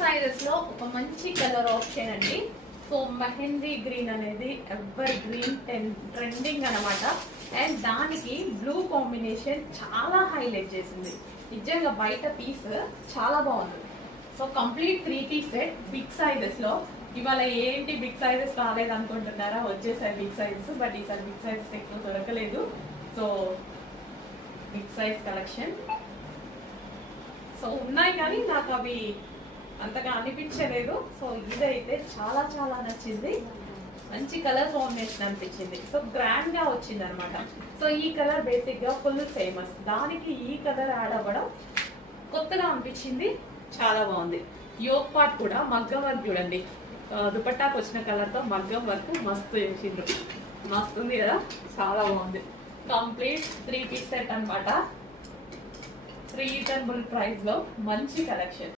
Sizes లో ఒక మంచి కలర్ ఆప్షన్ అండి. సో మెహందీ గ్రీన్ అనేది ఎవర్ గ్రీన్ ట్రెండింగ్ అనమాట. అండ్ దానికి బ్లూ కాంబినేషన్ చాలా హైలైట్ చేసింది. నిజంగా బయట పీస్ చాలా బాగుంది. So complete 3 piece set big sizes లో. ఇవాళ ఏంటి బిగ్ సైజెస్ రాలేదు అనుకుంటున్నారా? వచ్చేసాయి బిగ్ సైజెస్, బట్ ఈసారి బిగ్ సైజెస్ ఎక్కువ దొరకలేదు. So big size collection so ఉన్నాయి, కానీ నాకు అవి అంతగా అనిపించలేదు. సో ఇదైతే చాలా చాలా నచ్చింది. మంచి కలర్ కాంబినేషన్ అనిపించింది. సో గ్రాండ్ గా వచ్చింది అనమాట. సో ఈ కలర్ బేసిక్ గా ఫుల్ ఫేమస్, దానికి ఈ కలర్ యాడ్ అవ్వడం కొత్తగా అనిపించింది. చాలా బాగుంది. యోగ్ పార్ట్ కూడా మగ్గం వర్క్ చూడండి. దుపట్టాకు వచ్చిన కలర్ తో మగ్గం వర్క్ మస్తు చేసిండ్రు. మస్తు ఉంది కదా, చాలా బాగుంది. కంప్లీట్ 3 పీస్ సెట్ అనమాట. రీజనబుల్ ప్రైస్ లో మంచి కలెక్షన్.